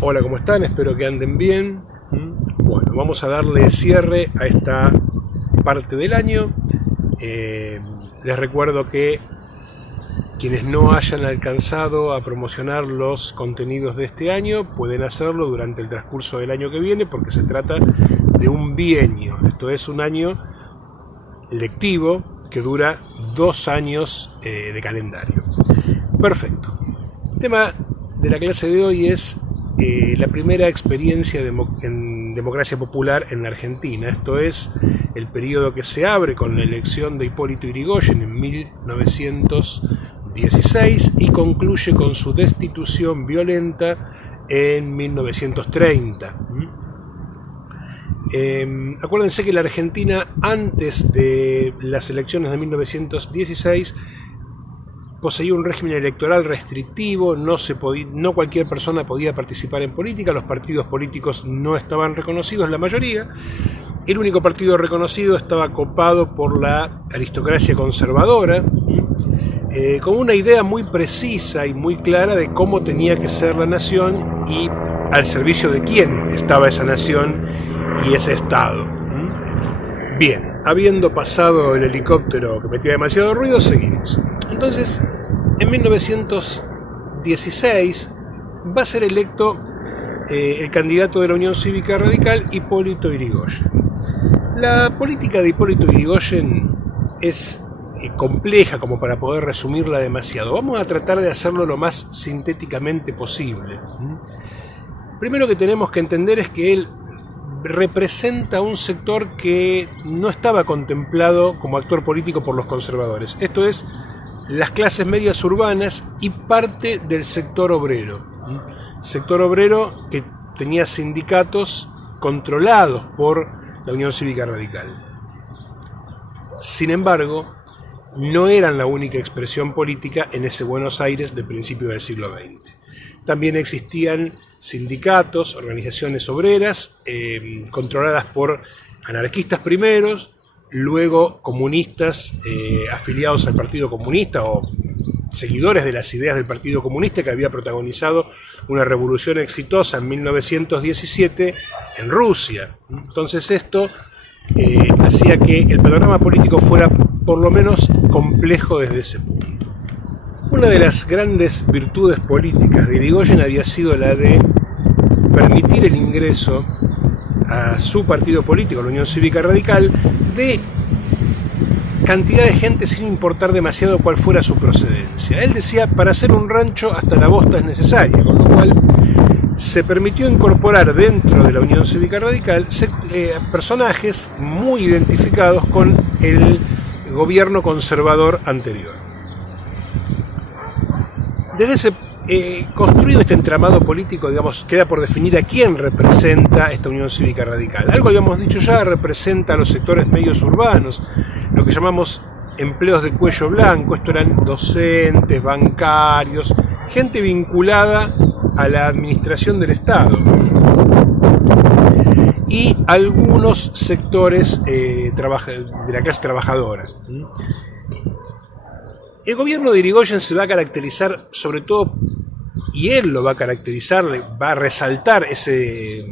Hola, ¿cómo están? Espero que anden bien. Bueno, vamos a darle cierre a esta parte del año. Les recuerdo que quienes no hayan alcanzado a promocionar los contenidos de este año pueden hacerlo durante el transcurso del año que viene, porque se trata de un bienio. Esto es un año lectivo que dura 2 años de calendario. Perfecto. El tema de la clase de hoy es la primera experiencia en democracia popular en la Argentina. Esto es el periodo que se abre con la elección de Hipólito Yrigoyen en 1916 y concluye con su destitución violenta en 1930. Acuérdense que la Argentina, antes de las elecciones de 1916, poseía un régimen electoral restrictivo, no cualquier persona podía participar en política, los partidos políticos no estaban reconocidos, la mayoría. El único partido reconocido estaba copado por la aristocracia conservadora, con una idea muy precisa y muy clara de cómo tenía que ser la nación y al servicio de quién estaba esa nación y ese Estado. Bien, habiendo pasado el helicóptero que metía demasiado ruido, seguimos. Entonces, en 1916 va a ser electo el candidato de la Unión Cívica Radical, Hipólito Yrigoyen. La política de Hipólito Yrigoyen es compleja como para poder resumirla demasiado. Vamos a tratar de hacerlo lo más sintéticamente posible. Primero que tenemos que entender es que él representa un sector que no estaba contemplado como actor político por los conservadores. Esto es, las clases medias urbanas y parte del sector obrero. Sector obrero que tenía sindicatos controlados por la Unión Cívica Radical. Sin embargo, no eran la única expresión política en ese Buenos Aires de principios del siglo XX. También existían sindicatos, organizaciones obreras, controladas por anarquistas primeros, luego comunistas afiliados al Partido Comunista o seguidores de las ideas del Partido Comunista, que había protagonizado una revolución exitosa en 1917 en Rusia. Entonces esto hacía que el panorama político fuera por lo menos complejo desde ese punto. Una de las grandes virtudes políticas de Yrigoyen había sido la de permitir el ingreso a su partido político, la Unión Cívica Radical, de cantidad de gente sin importar demasiado cuál fuera su procedencia. Él decía, para hacer un rancho hasta la bosta es necesaria, con lo cual se permitió incorporar dentro de la Unión Cívica Radical personajes muy identificados con el gobierno conservador anterior. Desde construido este entramado político, digamos, queda por definir a quién representa esta Unión Cívica Radical. Algo habíamos dicho ya, representa a los sectores medios urbanos, lo que llamamos empleos de cuello blanco. Esto eran docentes, bancarios, gente vinculada a la administración del Estado. Y algunos sectores de la clase trabajadora. El gobierno de Yrigoyen se va a caracterizar sobre todo, y él lo va a caracterizar, va a resaltar ese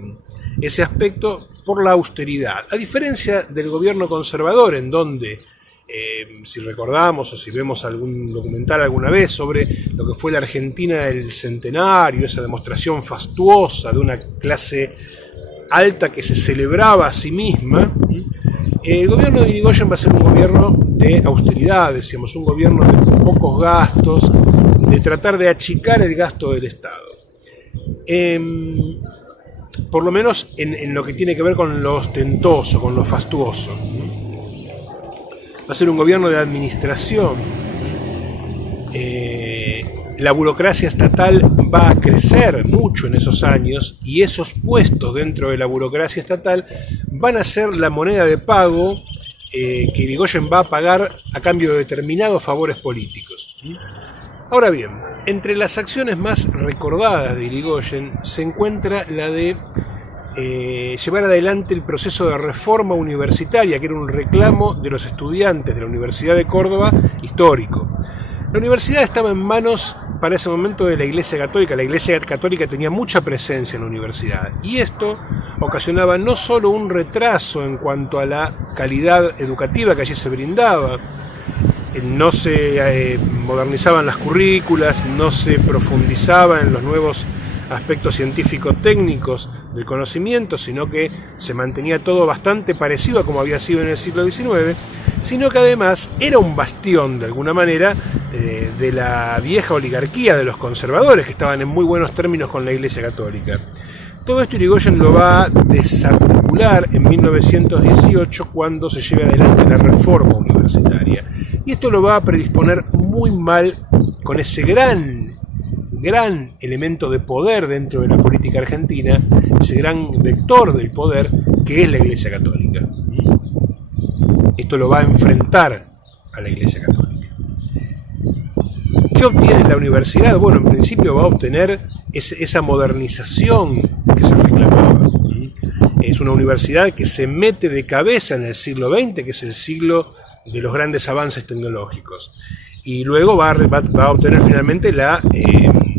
aspecto por la austeridad. A diferencia del gobierno conservador, en donde, si recordamos o si vemos algún documental alguna vez sobre lo que fue la Argentina del centenario, esa demostración fastuosa de una clase alta que se celebraba a sí misma, el gobierno de Yrigoyen va a ser un gobierno de austeridad, decíamos, un gobierno de pocos gastos, de tratar de achicar el gasto del Estado. Por lo menos en lo que tiene que ver con lo ostentoso, con lo fastuoso. Va a ser un gobierno de administración. La burocracia estatal va a crecer mucho en esos años y esos puestos dentro de la burocracia estatal van a ser la moneda de pago que Yrigoyen va a pagar a cambio de determinados favores políticos. Ahora bien, entre las acciones más recordadas de Yrigoyen se encuentra la de llevar adelante el proceso de reforma universitaria, que era un reclamo de los estudiantes de la Universidad de Córdoba histórico. La universidad estaba en manos para ese momento de la Iglesia Católica. La Iglesia Católica tenía mucha presencia en la universidad y esto ocasionaba no solo un retraso en cuanto a la calidad educativa que allí se brindaba, no se modernizaban las currículas, no se profundizaba en los nuevos aspectos científico-técnicos del conocimiento, sino que se mantenía todo bastante parecido a como había sido en el siglo XIX, sino que además era un bastión, de alguna manera, de la vieja oligarquía de los conservadores, que estaban en muy buenos términos con la Iglesia Católica. Todo esto Irigoyen lo va a desarticular en 1918 cuando se lleva adelante la reforma universitaria. Y esto lo va a predisponer muy mal con ese gran elemento de poder dentro de la política argentina, ese gran vector del poder que es la Iglesia Católica. Esto lo va a enfrentar a la Iglesia Católica. ¿Qué obtiene la universidad? Bueno, en principio va a obtener esa modernización que se reclamaba. Es una universidad que se mete de cabeza en el siglo XX, que es el siglo de los grandes avances tecnológicos. Y luego va a obtener finalmente la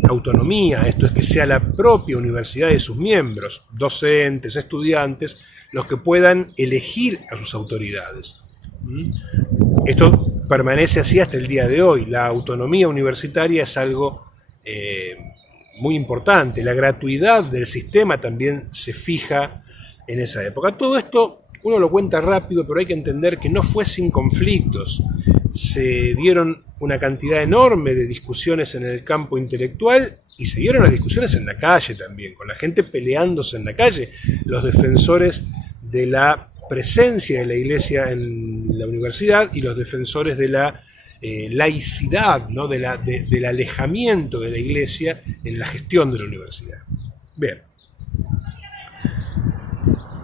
autonomía, esto es que sea la propia universidad y sus miembros, docentes, estudiantes, los que puedan elegir a sus autoridades. Esto permanece así hasta el día de hoy. La autonomía universitaria es algo muy importante. La gratuidad del sistema también se fija en esa época. Todo esto uno lo cuenta rápido, pero hay que entender que no fue sin conflictos. Se dieron una cantidad enorme de discusiones en el campo intelectual y se dieron las discusiones en la calle también, con la gente peleándose en la calle, los defensores de la presencia de la Iglesia en la universidad y los defensores de la laicidad, ¿no? del alejamiento de la Iglesia en la gestión de la universidad. Bien.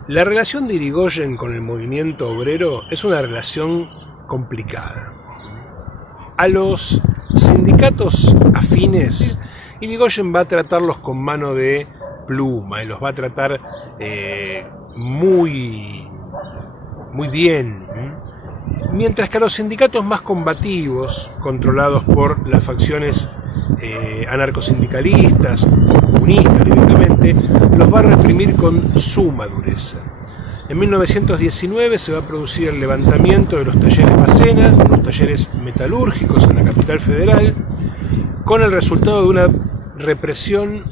La relación de Irigoyen con el movimiento obrero es una relación complicada. A los sindicatos afines, Irigoyen va a tratarlos con mano de pluma y los va a tratar muy bien. Mientras que a los sindicatos más combativos, controlados por las facciones anarcosindicalistas o comunistas directamente, los va a reprimir con suma dureza. En 1919 se va a producir el levantamiento de los talleres Bacena, unos talleres metalúrgicos en la capital federal, con el resultado de una represión,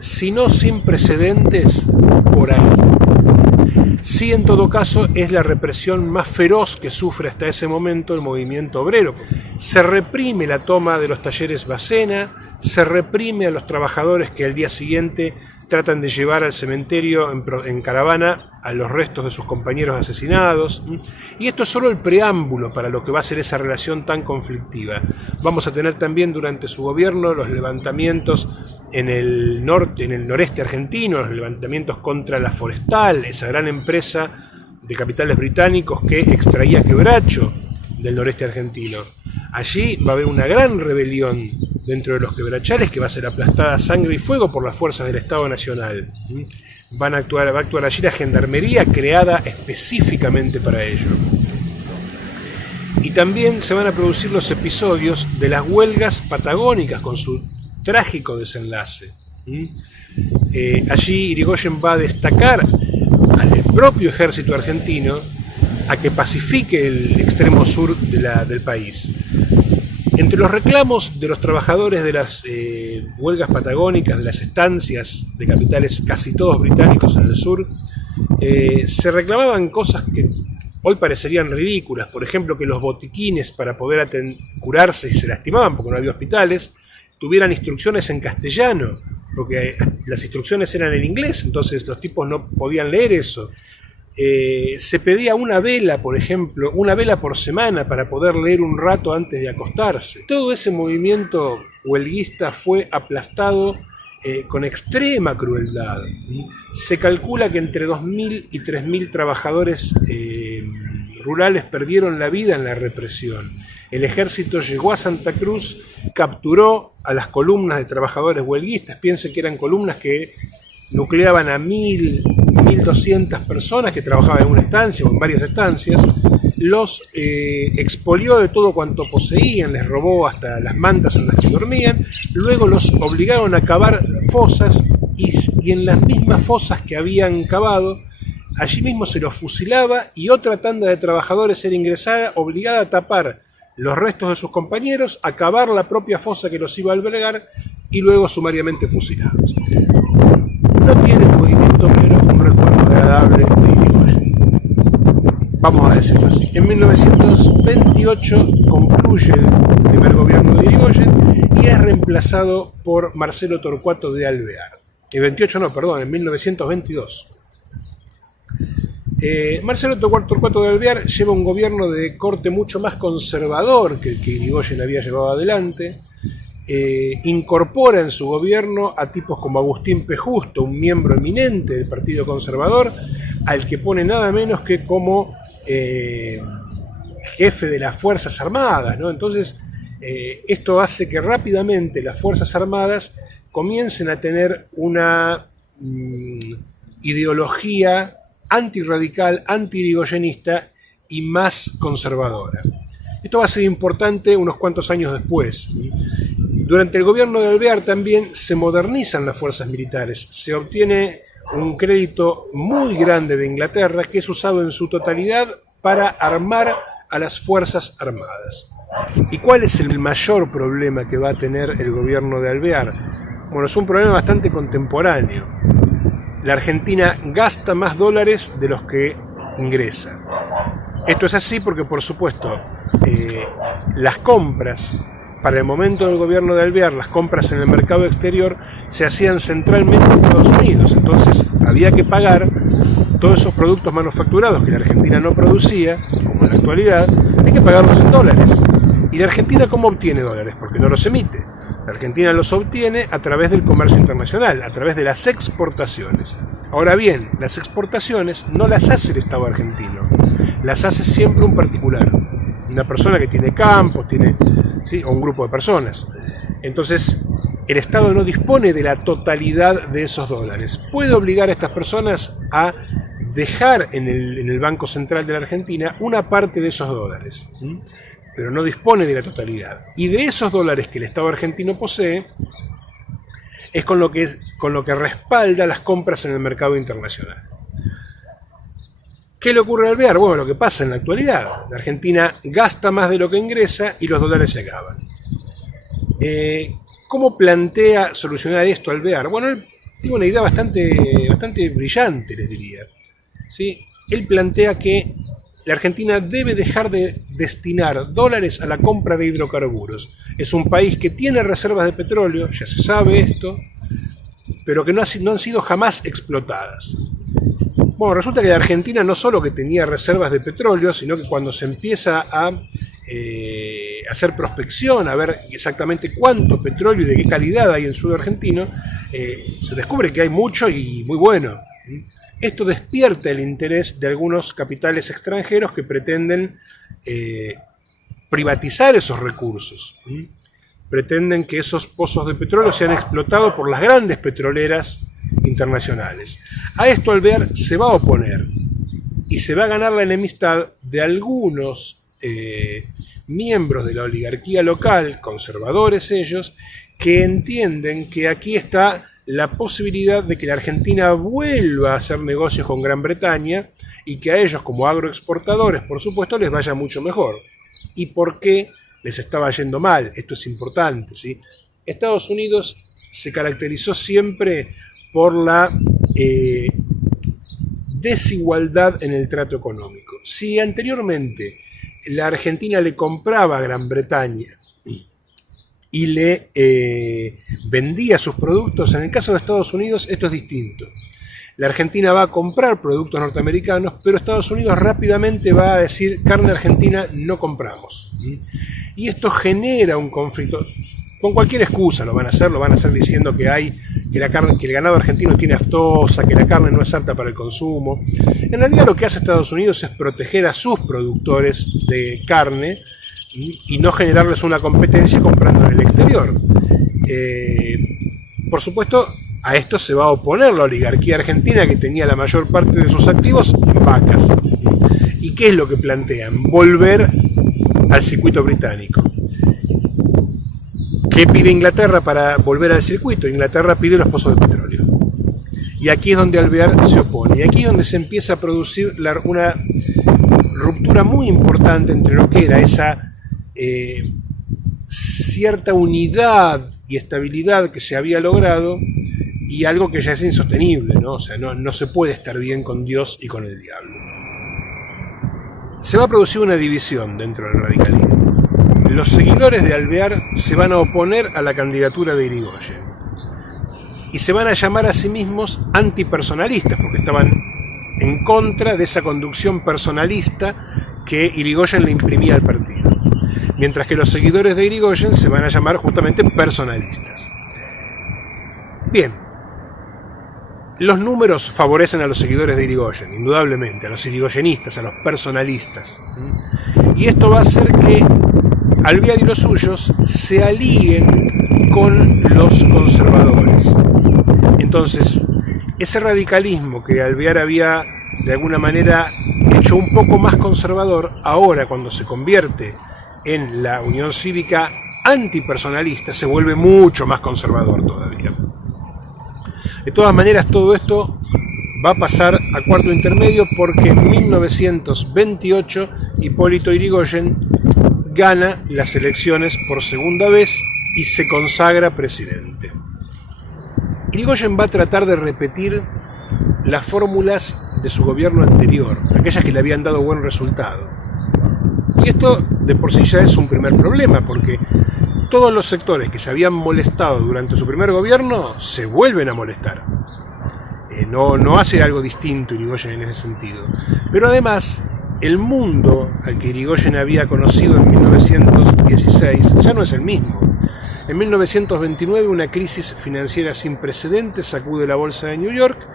si no sin precedentes, por ahí. Sí, en todo caso, es la represión más feroz que sufre hasta ese momento el movimiento obrero. Se reprime la toma de los talleres Bacena, se reprime a los trabajadores que al día siguiente tratan de llevar al cementerio en caravana a los restos de sus compañeros asesinados. Y esto es solo el preámbulo para lo que va a ser esa relación tan conflictiva. Vamos a tener también durante su gobierno los levantamientos en el noreste argentino, los levantamientos contra la Forestal, esa gran empresa de capitales británicos que extraía quebracho del noreste argentino. Allí va a haber una gran rebelión dentro de los quebrachales que va a ser aplastada a sangre y fuego por las fuerzas del Estado Nacional. Va a actuar allí la gendarmería creada específicamente para ello. Y también se van a producir los episodios de las huelgas patagónicas con su trágico desenlace. Allí Irigoyen va a destacar al propio ejército argentino a que pacifique el extremo sur del país. Entre los reclamos de los trabajadores de las huelgas patagónicas, de las estancias de capitales casi todos británicos en el sur, se reclamaban cosas que hoy parecerían ridículas. Por ejemplo, que los botiquines para poder curarse si se lastimaban, porque no había hospitales, tuvieran instrucciones en castellano, porque las instrucciones eran en inglés, entonces los tipos no podían leer eso. Se pedía una vela, por ejemplo, una vela por semana para poder leer un rato antes de acostarse. Todo ese movimiento huelguista fue aplastado con extrema crueldad. Se calcula que entre 2.000 y 3.000 trabajadores rurales perdieron la vida en la represión. El ejército llegó a Santa Cruz, capturó a las columnas de trabajadores huelguistas. Piensen que eran columnas que nucleaban a 1.200 personas que trabajaban en una estancia o en varias estancias. los expolió de todo cuanto poseían, les robó hasta las mantas en las que dormían, luego los obligaron a cavar fosas y en las mismas fosas que habían cavado, allí mismo se los fusilaba y otra tanda de trabajadores era ingresada, obligada a tapar los restos de sus compañeros, a cavar la propia fosa que los iba a albergar y luego sumariamente fusilados. No tiene el movimiento obrero un recuerdo agradable de Irigoyen. Vamos a decirlo así. En 1928 concluye el primer gobierno de Irigoyen y es reemplazado por Marcelo Torcuato de Alvear. En 1922. Marcelo Torcuato de Alvear lleva un gobierno de corte mucho más conservador que el que Irigoyen había llevado adelante. Incorpora en su gobierno a tipos como Agustín P. Justo, un miembro eminente del Partido Conservador, al que pone nada menos que como jefe de las Fuerzas Armadas, ¿no? Entonces, esto hace que rápidamente las Fuerzas Armadas comiencen a tener una ideología antirradical, anti-irigoyenista y más conservadora. Esto va a ser importante unos cuantos años después. Durante el gobierno de Alvear también se modernizan las fuerzas militares, se obtiene un crédito muy grande de Inglaterra que es usado en su totalidad para armar a las Fuerzas Armadas. ¿Y cuál es el mayor problema que va a tener el gobierno de Alvear? Bueno, es un problema bastante contemporáneo. La Argentina gasta más dólares de los que ingresa. Esto es así porque, por supuesto, las compras, para el momento del gobierno de Alvear, las compras en el mercado exterior se hacían centralmente en Estados Unidos. Entonces había que pagar todos esos productos manufacturados que la Argentina no producía, como en la actualidad, hay que pagarlos en dólares. ¿Y la Argentina cómo obtiene dólares? Porque no los emite. La Argentina los obtiene a través del comercio internacional, a través de las exportaciones. Ahora bien, las exportaciones no las hace el Estado argentino, las hace siempre un particular, una persona que tiene campos, ¿sí? O un grupo de personas. Entonces, el Estado no dispone de la totalidad de esos dólares. Puede obligar a estas personas a dejar en el Banco Central de la Argentina una parte de esos dólares, pero no dispone de la totalidad. Y de esos dólares que el Estado argentino posee, es con lo que respalda las compras en el mercado internacional. ¿Qué le ocurre a Alvear? Bueno, lo que pasa en la actualidad. La Argentina gasta más de lo que ingresa y los dólares se acaban. ¿Cómo plantea solucionar esto Alvear? Bueno, él tiene una idea bastante brillante, les diría. ¿Sí? Él plantea que la Argentina debe dejar de destinar dólares a la compra de hidrocarburos. Es un país que tiene reservas de petróleo, ya se sabe esto, pero que no han sido jamás explotadas. Bueno, resulta que la Argentina no solo que tenía reservas de petróleo, sino que cuando se empieza a hacer prospección, a ver exactamente cuánto petróleo y de qué calidad hay en suelo argentino, se descubre que hay mucho y muy bueno. Esto despierta el interés de algunos capitales extranjeros que pretenden privatizar esos recursos. Pretenden que esos pozos de petróleo sean explotados por las grandes petroleras internacionales. A esto Alvear se va a oponer y se va a ganar la enemistad de algunos miembros de la oligarquía local, conservadores ellos, que entienden que aquí está la posibilidad de que la Argentina vuelva a hacer negocios con Gran Bretaña y que a ellos como agroexportadores, por supuesto, les vaya mucho mejor. ¿Y por qué les estaba yendo mal? Esto es importante, ¿sí? Estados Unidos se caracterizó siempre por la desigualdad en el trato económico. Si anteriormente la Argentina le compraba a Gran Bretaña y le vendía sus productos, en el caso de Estados Unidos esto es distinto. La Argentina va a comprar productos norteamericanos, pero Estados Unidos rápidamente va a decir carne argentina no compramos. Y esto genera un conflicto. Con cualquier excusa lo van a hacer diciendo que el ganado argentino tiene aftosa, que la carne no es apta para el consumo. En realidad lo que hace Estados Unidos es proteger a sus productores de carne y no generarles una competencia comprando en el exterior. Por supuesto, a esto se va a oponer la oligarquía argentina, que tenía la mayor parte de sus activos en vacas. ¿Y qué es lo que plantean? Volver al circuito británico. ¿Qué pide Inglaterra para volver al circuito? Inglaterra pide los pozos de petróleo. Y aquí es donde Alvear se opone. Y aquí es donde se empieza a producir una ruptura muy importante entre lo que era esa cierta unidad y estabilidad que se había logrado y algo que ya es insostenible, ¿no? O sea, no se puede estar bien con Dios y con el diablo. Se va a producir una división dentro del radicalismo. Los seguidores de Alvear se van a oponer a la candidatura de Irigoyen y se van a llamar a sí mismos antipersonalistas porque estaban en contra de esa conducción personalista que Irigoyen le imprimía al partido, mientras que los seguidores de Irigoyen se van a llamar justamente personalistas. Bien, los números favorecen a los seguidores de Irigoyen, indudablemente, a los irigoyenistas, a los personalistas, y esto va a hacer que Alvear y los suyos se alíen con los conservadores. Entonces, ese radicalismo que Alvear había de alguna manera hecho un poco más conservador, ahora cuando se convierte en la Unión Cívica antipersonalista, se vuelve mucho más conservador todavía. De todas maneras, todo esto va a pasar a cuarto intermedio porque en 1928 Hipólito Yrigoyen gana las elecciones por segunda vez y se consagra presidente. Yrigoyen va a tratar de repetir las fórmulas de su gobierno anterior, aquellas que le habían dado buen resultado. Y esto de por sí ya es un primer problema, porque todos los sectores que se habían molestado durante su primer gobierno se vuelven a molestar. No hace algo distinto Yrigoyen en ese sentido. Pero además, el mundo al que Yrigoyen había conocido en 1916 ya no es el mismo. En 1929 una crisis financiera sin precedentes sacude la bolsa de New York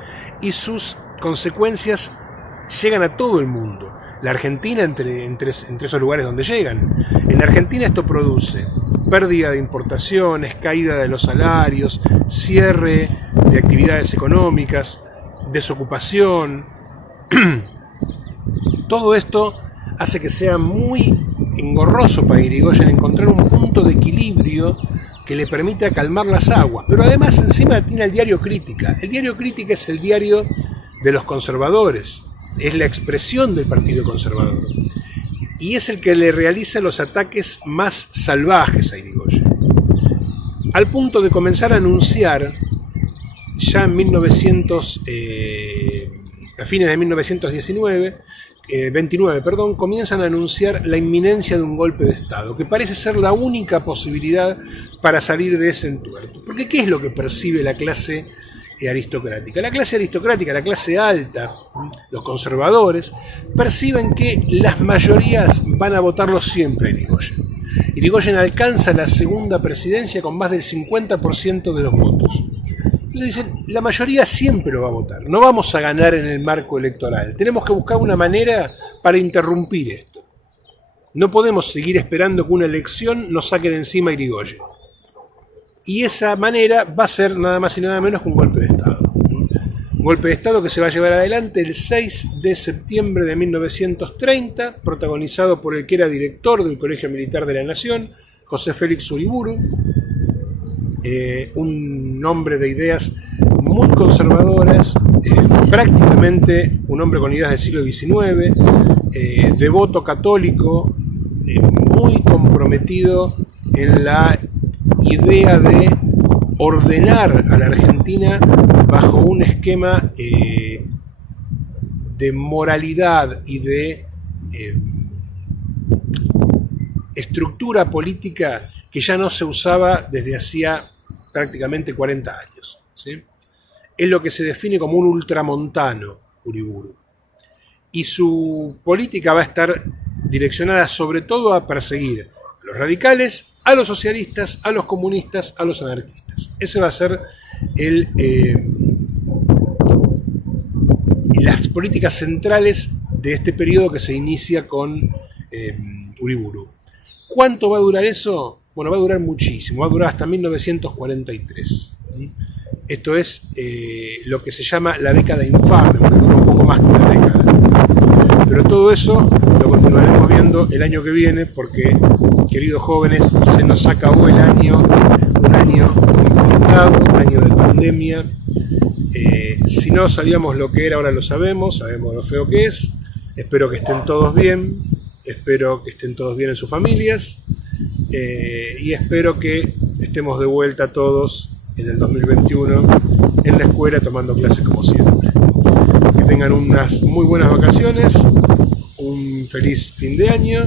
y sus consecuencias llegan a todo el mundo. La Argentina entre esos lugares donde llegan. En la Argentina esto produce pérdida de importaciones, caída de los salarios, cierre de actividades económicas, desocupación. Todo esto hace que sea muy engorroso para Yrigoyen encontrar un punto de equilibrio que le permita calmar las aguas. Pero además encima tiene el diario Crítica. El diario Crítica es el diario de los conservadores, es la expresión del Partido Conservador. Y es el que le realiza los ataques más salvajes a Yrigoyen. Al punto de comenzar a anunciar, ya en a fines de 1929, comienzan a anunciar la inminencia de un golpe de Estado, que parece ser la única posibilidad para salir de ese entuerto. Porque ¿qué es lo que percibe la clase aristocrática? La clase aristocrática, la clase alta, los conservadores, perciben que las mayorías van a votarlo siempre a Yrigoyen. Yrigoyen alcanza la segunda presidencia con más del 50% de los votos. Entonces dicen, la mayoría siempre lo va a votar, no vamos a ganar en el marco electoral, tenemos que buscar una manera para interrumpir esto. No podemos seguir esperando que una elección nos saque de encima a Yrigoyen. Y esa manera va a ser nada más y nada menos que un golpe de Estado. Un golpe de Estado que se va a llevar adelante el 6 de septiembre de 1930, protagonizado por el que era director del Colegio Militar de la Nación, José Félix Uriburu, un hombre de ideas muy conservadoras, prácticamente un hombre con ideas del siglo XIX, devoto católico, muy comprometido en la idea de ordenar a la Argentina bajo un esquema de moralidad y de estructura política que ya no se usaba desde hacía prácticamente 40 años. ¿Sí? Es lo que se define como un ultramontano, Uriburu. Y su política va a estar direccionada sobre todo a perseguir a los radicales, a los socialistas, a los comunistas, a los anarquistas. Ese va a ser las políticas centrales de este periodo que se inicia con Uriburu. ¿Cuánto va a durar eso? Bueno, va a durar muchísimo, va a durar hasta 1943. Esto es lo que se llama la década infame, porque dura un poco más que una década. Pero todo eso lo continuaremos viendo el año que viene porque, queridos jóvenes, se nos acabó el año, un año complicado, un año de pandemia. Si no sabíamos lo que era, ahora lo sabemos lo feo que es. Espero que estén todos bien, espero que estén todos bien en sus familias y espero que estemos de vuelta todos en el 2021 en la escuela tomando clases como siempre. Que tengan unas muy buenas vacaciones, un feliz fin de año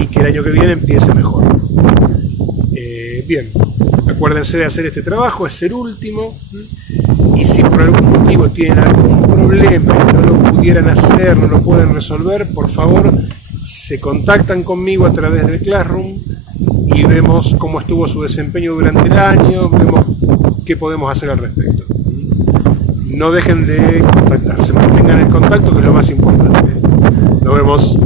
y que el año que viene empiece mejor. Bien, acuérdense de hacer este trabajo, es el último. Y si por algún motivo tienen algún problema y no lo pudieran hacer, no lo pueden resolver, por favor se contactan conmigo a través del Classroom y vemos cómo estuvo su desempeño durante el año, vemos qué podemos hacer al respecto. No dejen de contactarse, mantengan el contacto, que es lo más importante. Nos vemos.